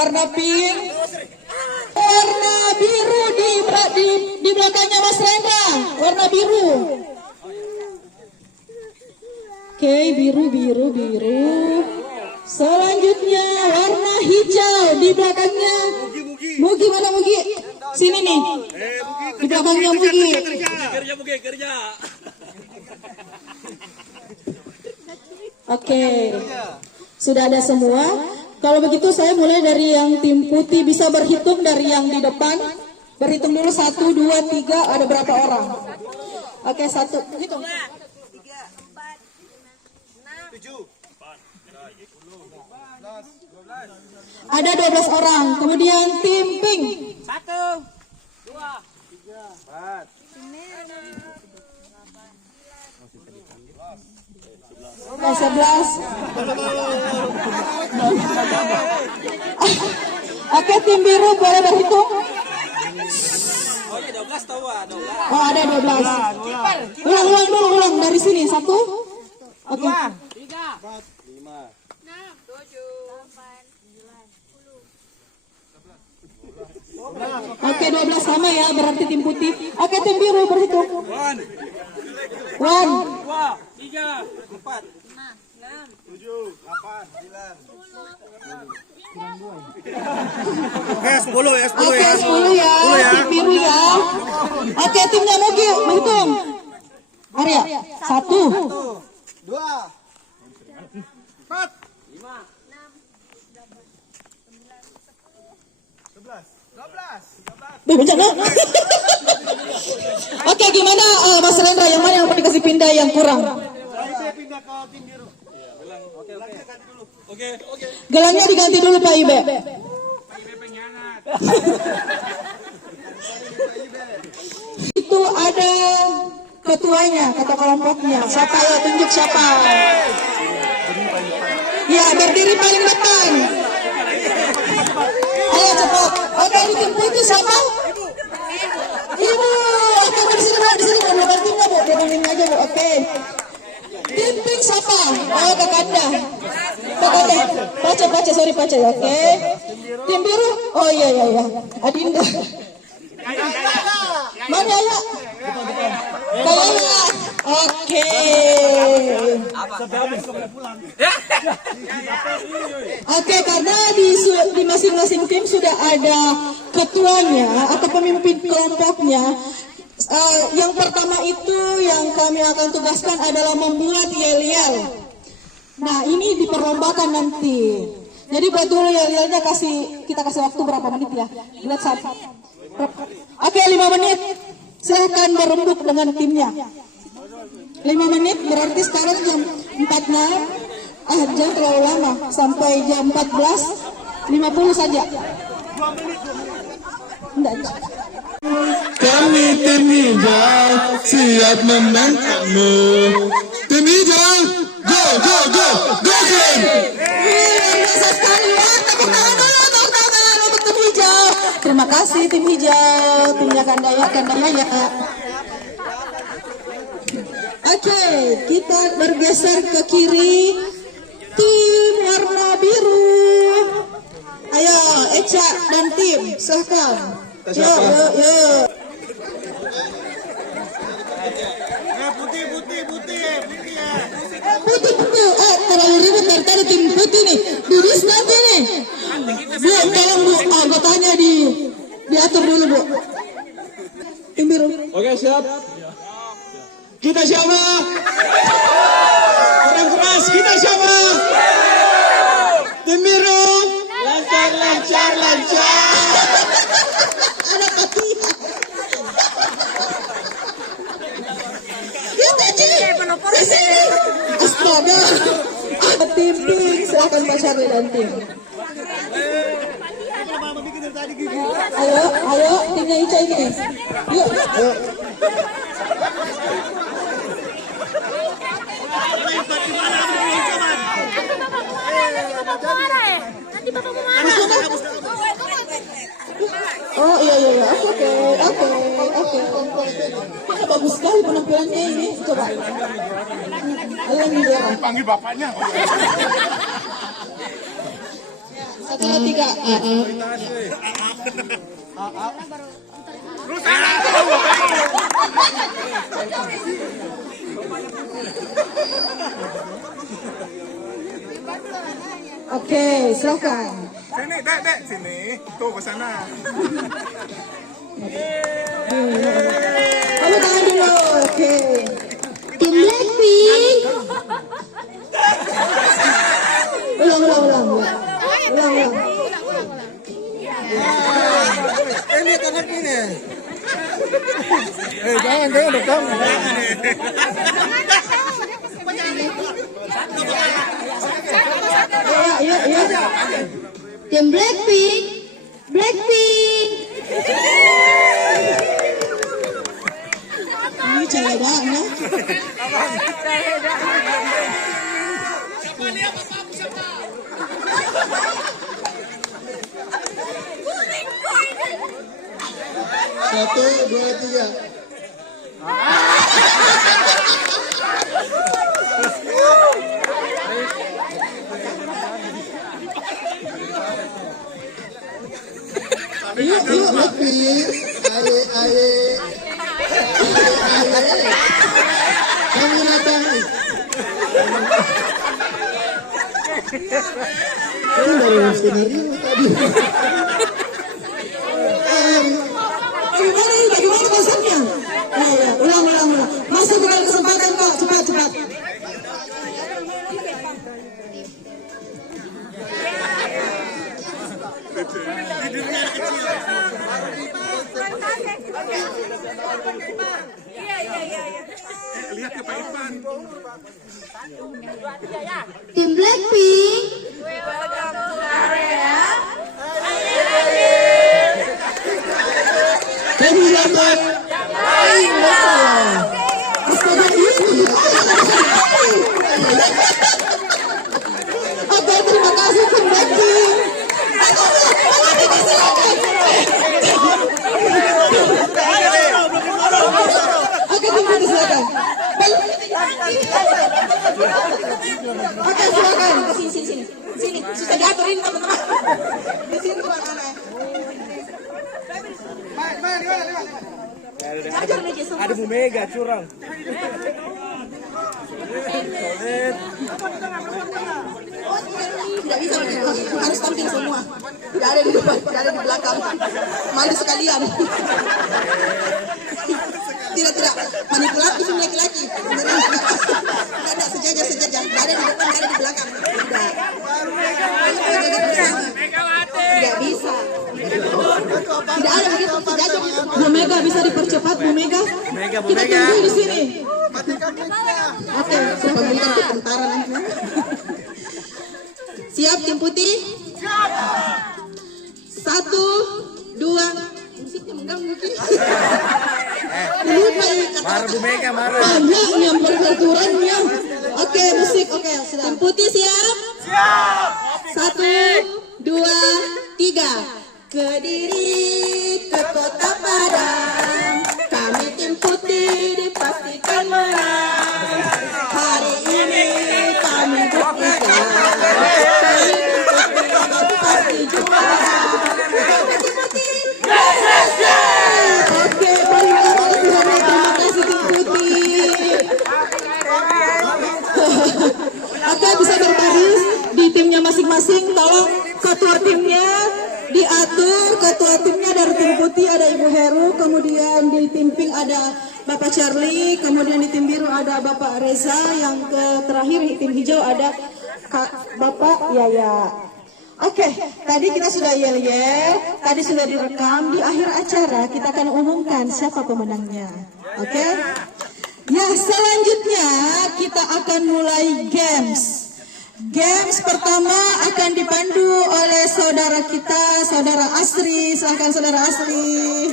warna pink, warna biru di belakangnya Mas Rendra, warna biru. Oke, biru. Selanjutnya warna hijau di belakangnya. Mugi mana Mugi? Sini nih. Di belakangnya Mugi. Kerja. Oke. Sudah ada semua. Kalau begitu saya mulai dari yang tim putih, bisa berhitung dari yang di depan. Berhitung dulu 1, 2, 3, ada berapa orang? Oke, 1. Hitung. 7. Ada 12 orang. Kemudian tim pink. 1, 2, 3, 4. 11. Oke, tim biru boleh berhitung. Oh iya 12 tahu ah, 12. Oh, ada 12. Ulang dari sini. 1. Oke. 3, 4, 5. Oke, 12 sama ya, berarti tim putih. Oke, tim biru berhitung. 1, 1. 2, 3, 4, 7, 8, 9. 10 ya, 10 Oke, ya. 10 ya, tim biru ya. Oke, timnya Mugi berhitung. Arya, 1, 2, 4, 5, 12. bencana. Oke, gimana Mas Rendra, yang mana yang mau dikasih pindah yang kurang? Saya pindah ke tim biru. Oke. Gelangnya diganti dulu Pak Ibe. Itu ada ketuanya, kata kelompoknya. Siapa ya? Tunjuk siapa. Ya, berdiri paling depan. Ayo cepat. Oke, di tim putih siapa? Ibu. Oke, di sini Bu. Nomor timnya Bu. Dengerin aja Bu. Oke. Tim pink siapa? Oh, Kakanda. Baca, sorry baca ya. Oke. Tim biru? Oh iya. Adinda. Mana ya? Kayaknya. Oke. Oke, karena di masing-masing tim sudah ada ketuanya atau pemimpin kelompoknya. Yang pertama itu yang kami akan tugaskan adalah membuat yel-yel. Nah, ini diperlombakan nanti. Jadi buat dulu yel-yelnya kita kasih waktu berapa menit ya? Lihat saat. Oke, 5 menit. Silahkan berembuk dengan timnya. 5 menit berarti sekarang jam 46. Jangan terlalu lama. Sampai jam 14.50 saja. 2 menit. Enggak. Kami tim hijau siap membantumu. Tim hijau, go green. Biasa sekali ya, tepuk tangan dulu untuk tim hijau. Terima kasih tim hijau, timnya Kandaya ya. Oke, kita bergeser ke kiri. Tim warna biru. Ayo, Eca dan tim, silahkan. Yo. Putih. Terlalu ribet dari tadi tim putih nih. Dudis nanti nih. Bu, tolong Bu, anggotanya diatur dulu Bu. Tim biru. Oke, siap. Kita siapa? Kurang keras, kita siapa? Tim biru. Lancar. Ada ketiak. Kita di sini. Astaga. Tim pink, silakan Pak Syarwi dan tim. Ayo, timnya Ica ini. Yuk. Nanti Bapak mau marah. Oh iya. Oke. Bagus sekali penampilannya ini. Coba. Panggil bapaknya. Satu atau 3? Oke, silakan. Sini, dek, sini. Tuh, ke sana. Kamu tangan dulu, oke. Tim Blackpink. Ulang. Ini tangan ini. Jangan rekam. Iya. Tim Blackpink. Ini cahaya. Satu, dua, tiga. Yuk. Blackpink, aye. Kamu datang. Ini baru skenario tadi. Gimana konsepnya? Ya, ulang. Masuk dengan kesempatan kok, cepat. Lihat ke Pak Irfan. Tim Blackpink. Kamu datang. Astaga, oke, terima kasih Tim Blackpink. Oke, Tim Blackpink silakan. Oke, silakan. Sini. Susah diaturin teman-teman. Di sini mana? Ada Bu Mega curang. Tidak bisa, harus tampil semua. Tidak ada di depan, tidak ada di belakang. Malu sekalian. Tidak. Manipulatif ini laki-laki. Tidak, sejajar. Tidak ada di depan, tidak ada di belakang. Tidak bisa. Tidak ada begitu, sejajar. Bu Mega bisa dipercepat, Bu Mega. Kita tunggu di sini. Oke, saya pemberikan ke tentara nanti. Siap tim putih? Siap. 1, 2. Musiknya mengganggu. Lupa ya. Marah Bu Mega, marah. Banyak yang peraturannya. Oke, musik. Oke, tim putih siap? Siap. 1, 2, 3. Kediri ke Kota Padang. Kami tim putih dipastikan menang. Hari ini kami buktikan. Kami tim putih pasti juara. Oke, terima kasih tim putih. Oke, bisa berbaris di timnya masing-masing. Tolong ketua timnya diatur. Ketua timnya dari tim putih ada Ibu Heru, kemudian di tim pink ada Bapak Charlie, kemudian di tim biru ada Bapak Reza, yang terakhir di tim hijau ada Bapak Yaya. Oke, tadi kita sudah yel-yel, tadi sudah direkam. Di akhir acara kita akan umumkan siapa pemenangnya. Oke? Ya, selanjutnya kita akan mulai games. Games pertama akan dipandu oleh saudara kita, Saudara Asri. Silahkan Saudara Asri.